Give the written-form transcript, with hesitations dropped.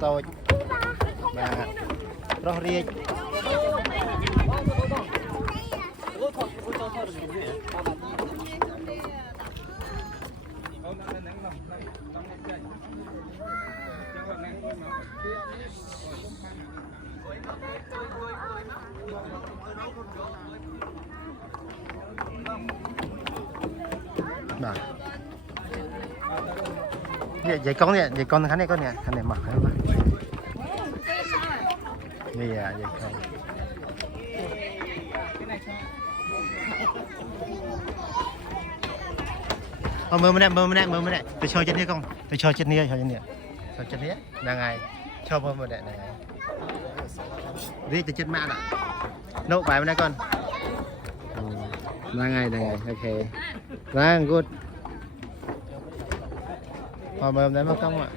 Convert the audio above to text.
โตมาเราเรียกเนี่ยใหญ่กองเนี่ยใหญ่กองคันนี้ก็เนี่ยคันนี้หมักให้มานี่อ่ะใหญ่กองเอามือมาเนี่ยไปโชว์เจ็ดนี้ก่อนไปโชว์เจ็ดนี้ยังไงโชว์มือมาเนี่ยยังไงนี่จะเจ็ดมาอ่ะโน้ตไปมาเนี่ยก่อนยังไงโอเคร่างกูพอมือนั้นมันต้องอ่ะ